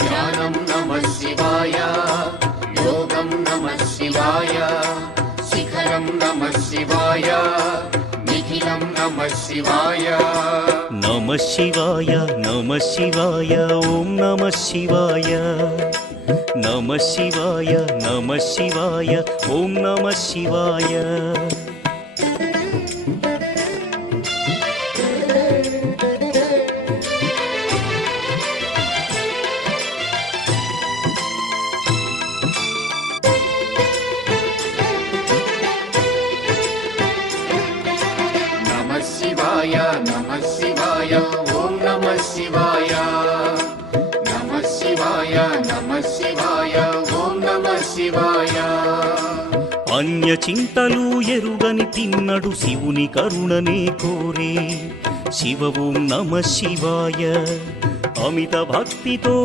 ధ్యానం నమః శివాయ, యోగం నమః శివాయ, శిఖరం నమః శివాయ, నిఖిలం నమః శివాయ. నమః శివాయ నమః శివాయ ఓం నమః శివాయ. నమః శివాయ నమః శివాయ ఓం నమః శివాయ. నమః శివాయ నమః శివాయ ఓం నమః శివాయ. నమః శివాయ నమః శివాయ ఓం నమః శివాయ. అన్య చింతలు ఎరుగని తిన్నడు శివుని కరుణనే కోరే. శివ ఓం నమః శివాయ. అమిత భక్తితో